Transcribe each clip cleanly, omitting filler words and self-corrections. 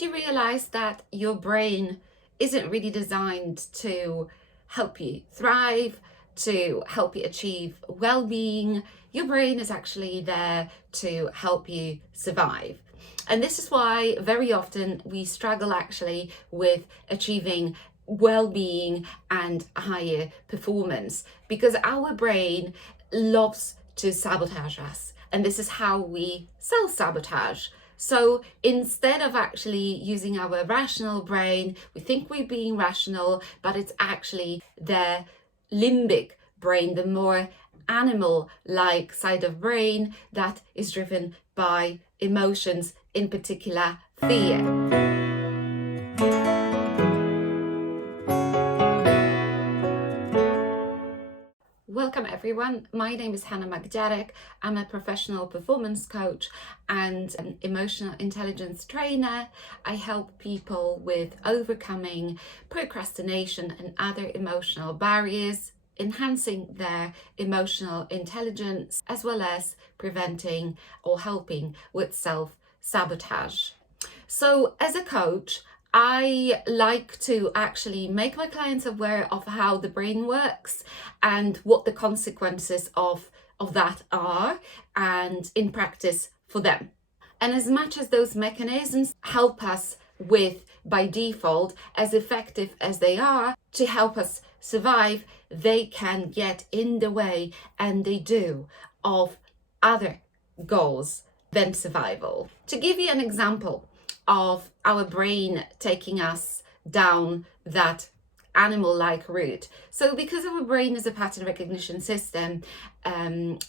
did you realize that your brain isn't really designed to help you thrive, to help you achieve well-being? Your brain is actually there to help you survive. And this is why very often we struggle actually with achieving well-being and higher performance, because our brain loves to sabotage us, and this is how we self-sabotage. So instead of actually using our rational brain, we think we're being rational, but it's actually the limbic brain, the more animal-like side of brain that is driven by emotions, in particular fear. Welcome everyone, my name is Hannah Magdziarek. I'm a professional performance coach and an emotional intelligence trainer. I help people with overcoming procrastination and other emotional barriers, enhancing their emotional intelligence, as well as preventing or helping with self-sabotage. So as a coach, I like to actually make my clients aware of how the brain works and what the consequences of that are, and in practice for them. And as much as those mechanisms help us with, by default, as effective as they are to help us survive, they can get in the way, and they do, of other goals than survival. To give you an example of our brain taking us down that animal-like route. So because our brain is a pattern recognition system,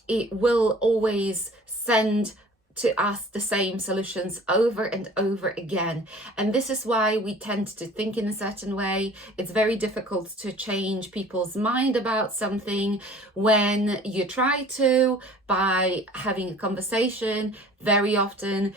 it will always send to us the same solutions over and over again. And this is why we tend to think in a certain way. It's very difficult to change people's mind about something. When you try to, by having a conversation, very often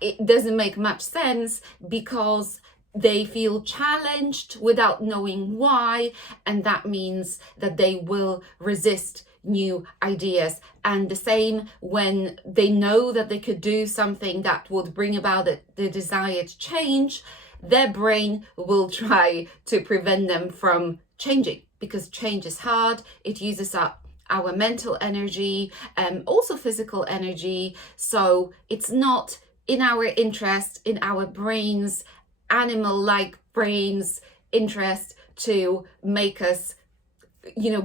it doesn't make much sense, because they feel challenged without knowing why, and that means that they will resist new ideas. And the same when they know that they could do something that would bring about the desired change, their brain will try to prevent them from changing, because change is hard. It uses up our mental energy and also physical energy. So it's not in our interest, in our brains, animal-like brains' interest, to make us,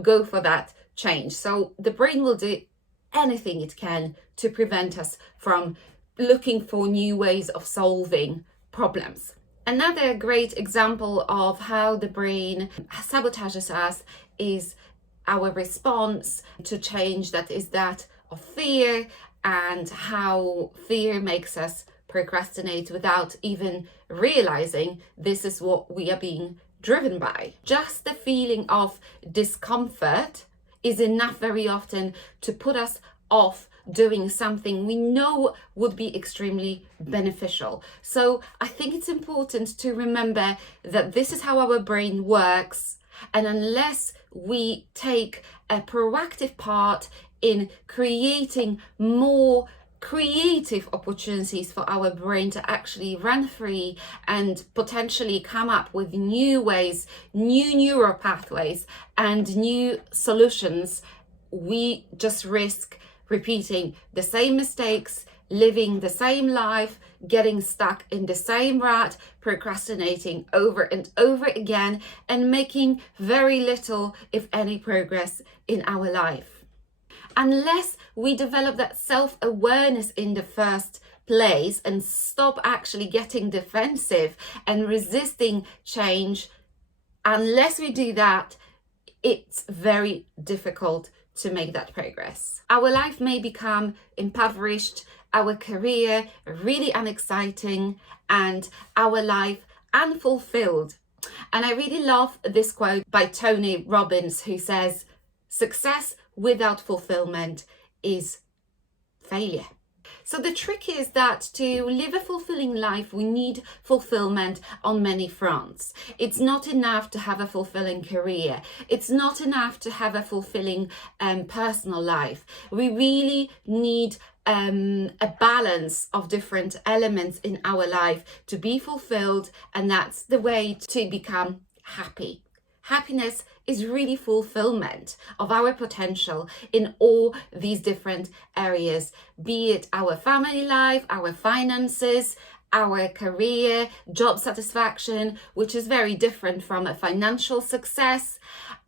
go for that change. So the brain will do anything it can to prevent us from looking for new ways of solving problems. Another great example of how the brain sabotages us is our response to change, that is that of fear, and how fear makes us procrastinate without even realizing this is what we are being driven by. Just the feeling of discomfort is enough very often to put us off doing something we know would be extremely beneficial. So I think it's important to remember that this is how our brain works, and unless we take a proactive part in creating more creative opportunities for our brain to actually run free and potentially come up with new ways, new neural pathways, and new solutions, we just risk repeating the same mistakes, living the same life, getting stuck in the same rut, procrastinating over and over again, and making very little, if any, progress in our life. Unless we develop that self-awareness in the first place and stop actually getting defensive and resisting change, unless we do that, it's very difficult to make that progress. Our life may become impoverished, our career really unexciting, and our life unfulfilled. And I really love this quote by Tony Robbins, who says, "Success without fulfillment is failure." So the trick is that to live a fulfilling life, we need fulfillment on many fronts. It's not enough to have a fulfilling career. It's not enough to have a fulfilling personal life. We really need a balance of different elements in our life to be fulfilled, and that's the way to become happy. Happiness is really fulfillment of our potential in all these different areas, be it our family life, our finances, our career, job satisfaction, which is very different from a financial success.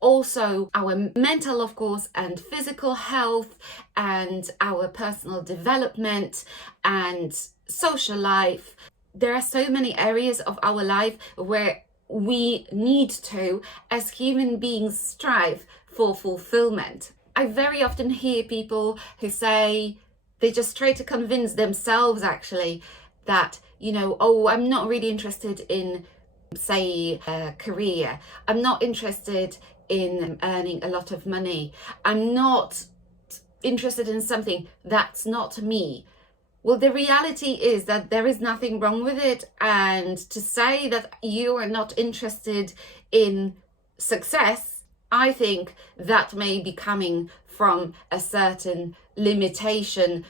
Also our mental, of course, and physical health, and our personal development and social life. There are so many areas of our life where we need to, as human beings, strive for fulfillment. I very often hear people who say they just try to convince themselves actually that, oh, I'm not really interested in, say, a career. I'm not interested in earning a lot of money. I'm not interested in something that's not me. Well, the reality is that there is nothing wrong with it. And to say that you are not interested in success, I think that may be coming from a certain limitation,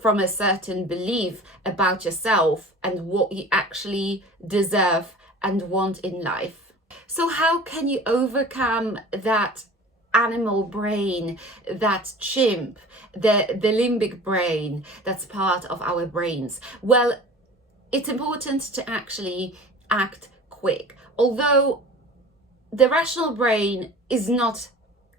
from a certain belief about yourself and what you actually deserve and want in life. So how can you overcome that animal brain, that chimp, the limbic brain that's part of our brains? Well, it's important to actually act quick. Although the rational brain is not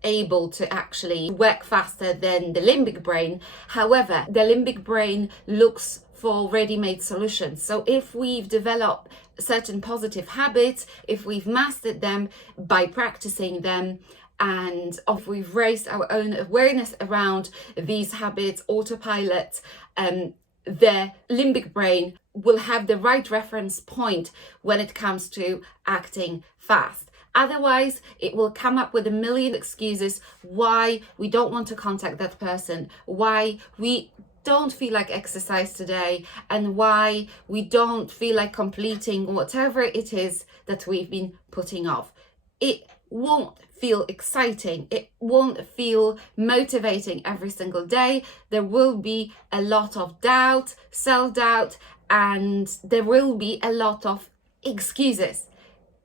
able to actually work faster than the limbic brain, however, the limbic brain looks for ready-made solutions. So if we've developed certain positive habits, if we've mastered them by practicing them, and if we've raised our own awareness around these habits, autopilot, the limbic brain will have the right reference point when it comes to acting fast. Otherwise, it will come up with a million excuses why we don't want to contact that person, why we don't feel like exercise today, and why we don't feel like completing whatever it is that we've been putting off. It won't feel exciting. It won't feel motivating every single day. There will be a lot of doubt, self-doubt, and there will be a lot of excuses.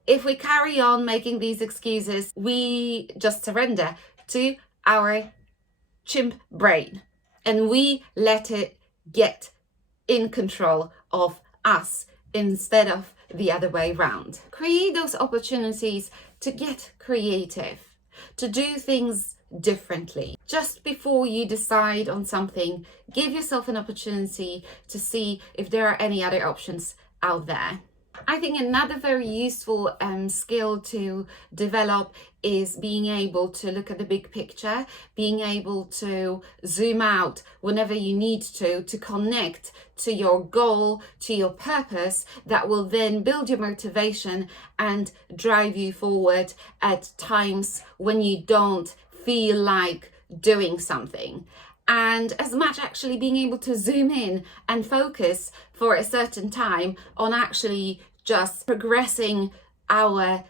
If we carry on making these excuses, we just surrender to our chimp brain and we let it get in control of us instead of the other way around. Create those opportunities to get creative, to do things differently. Just before you decide on something, give yourself an opportunity to see if there are any other options out there. I think another very useful skill to develop is being able to look at the big picture, being able to zoom out whenever you need to connect to your goal, to your purpose, that will then build your motivation and drive you forward at times when you don't feel like doing something. And as much actually being able to zoom in and focus for a certain time on actually just progressing our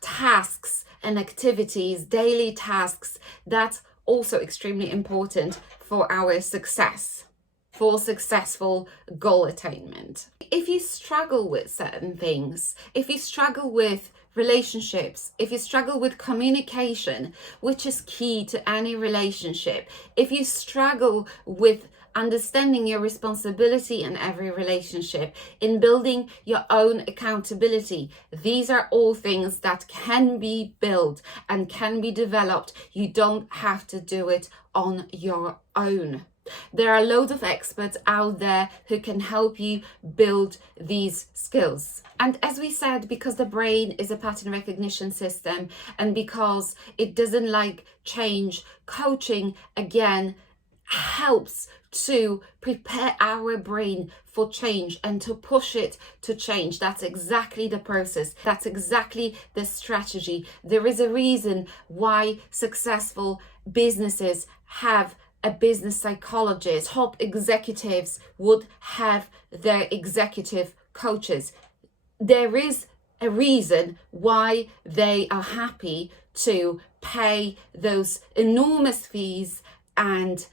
tasks and activities, daily tasks, that's also extremely important for our success, for successful goal attainment. If you struggle with certain things, if you struggle with relationships, if you struggle with communication, which is key to any relationship, if you struggle with understanding your responsibility in every relationship, in building your own accountability, these are all things that can be built and can be developed. You don't have to do it on your own. There are loads of experts out there who can help you build these skills. And as we said, because the brain is a pattern recognition system and because it doesn't like change, coaching again helps to prepare our brain for change and to push it to change. That's exactly the process. That's exactly the strategy. There is a reason why successful businesses have a business psychologist. Top executives would have their executive coaches. There is a reason why they are happy to pay those enormous fees and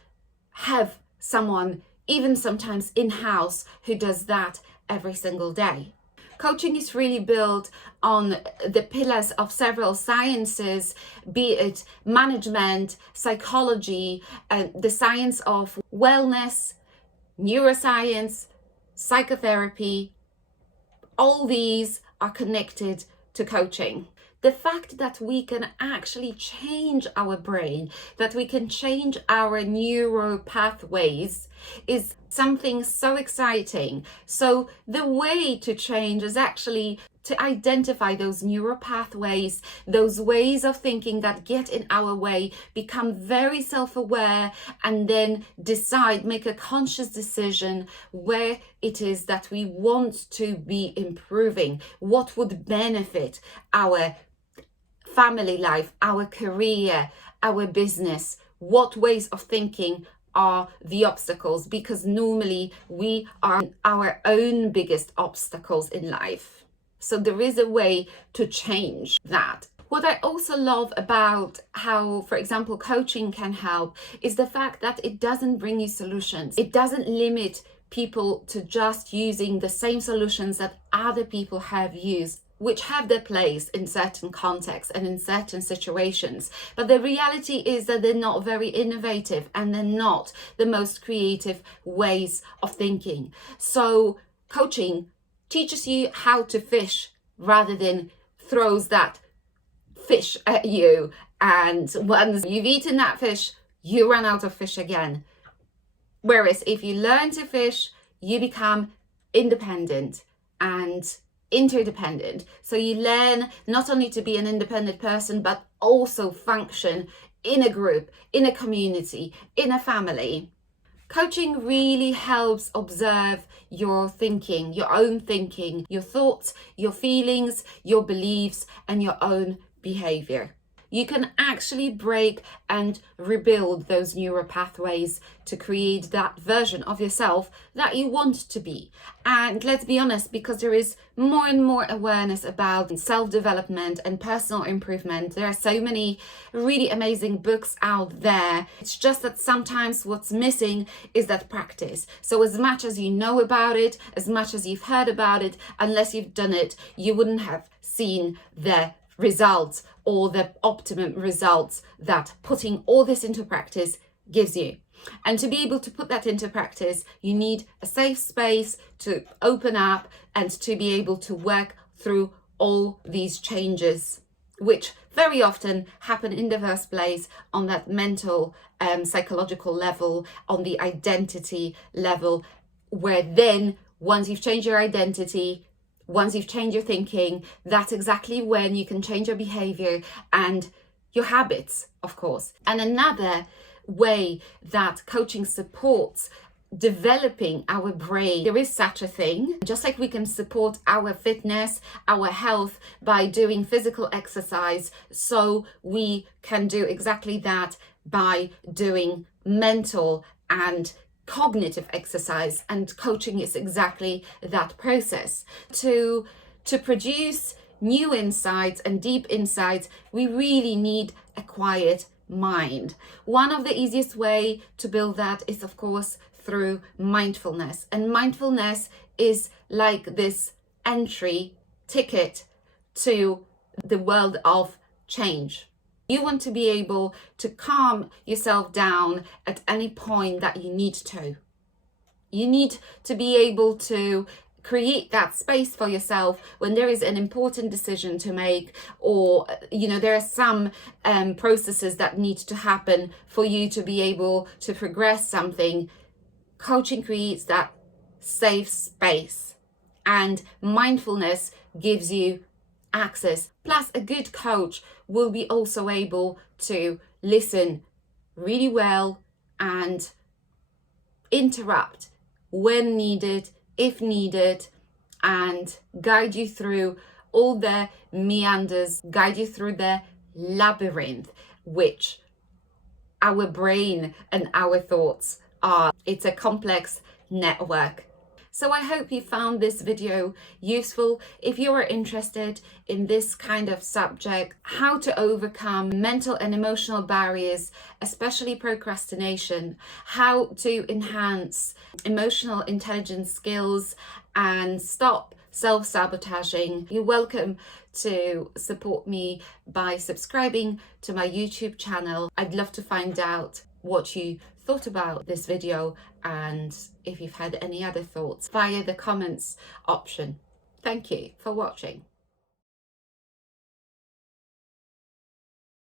have someone, even sometimes in-house, who does that every single day. Coaching is really built on the pillars of several sciences, be it management, psychology, the science of wellness, neuroscience, psychotherapy. All these are connected to coaching. The fact that we can actually change our brain, that we can change our neural pathways, is something so exciting. So the way to change is actually to identify those neural pathways, those ways of thinking that get in our way, become very self-aware, and then decide, make a conscious decision where it is that we want to be improving, what would benefit our family life, our career, our business, what ways of thinking are the obstacles, because normally we are our own biggest obstacles in life. So there is a way to change that. What I also love about how, for example, coaching can help is the fact that it doesn't bring you solutions. It doesn't limit people to just using the same solutions that other people have used, which have their place in certain contexts and in certain situations. But the reality is that they're not very innovative and they're not the most creative ways of thinking. So coaching teaches you how to fish rather than throws that fish at you. And once you've eaten that fish, you run out of fish again. Whereas if you learn to fish, you become independent and interdependent. So you learn not only to be an independent person, but also function in a group, in a community, in a family. Coaching really helps observe your thinking, your own thinking, your thoughts, your feelings, your beliefs, and your own behavior. You can actually break and rebuild those neural pathways to create that version of yourself that you want to be. And let's be honest, because there is more and more awareness about self-development and personal improvement, there are so many really amazing books out there. It's just that sometimes what's missing is that practice. So as much as you know about it, as much as you've heard about it, unless you've done it, you wouldn't have seen the results or the optimum results that putting all this into practice gives you. And to be able to put that into practice, you need a safe space to open up and to be able to work through all these changes, which very often happen in the first place on that mental, psychological level, on the identity level, where then once you've changed your identity, once you've changed your thinking, that's exactly when you can change your behavior and your habits, of course. And another way that coaching supports developing our brain, there is such a thing. Just like we can support our fitness, our health by doing physical exercise, so we can do exactly that by doing mental and cognitive exercise, and coaching is exactly that process. To produce new insights and deep insights, we really need a quiet mind. One of the easiest way to build that is, of course, through mindfulness. And mindfulness is like this entry ticket to the world of change. You want to be able to calm yourself down at any point that you need to. You need to be able to create that space for yourself when there is an important decision to make, or there are some processes that need to happen for you to be able to progress something. Coaching creates that safe space, and mindfulness gives you access. Plus, a good coach will be also able to listen really well and interrupt when needed, if needed, and guide you through all the meanders, guide you through the labyrinth, which our brain and our thoughts are. It's a complex network. So I hope you found this video useful. If you are interested in this kind of subject, how to overcome mental and emotional barriers, especially procrastination, how to enhance emotional intelligence skills and stop self-sabotaging, you're welcome to support me by subscribing to my YouTube channel. I'd love to find out what you thought about this video and if you've had any other thoughts via the comments option. Thank you for watching.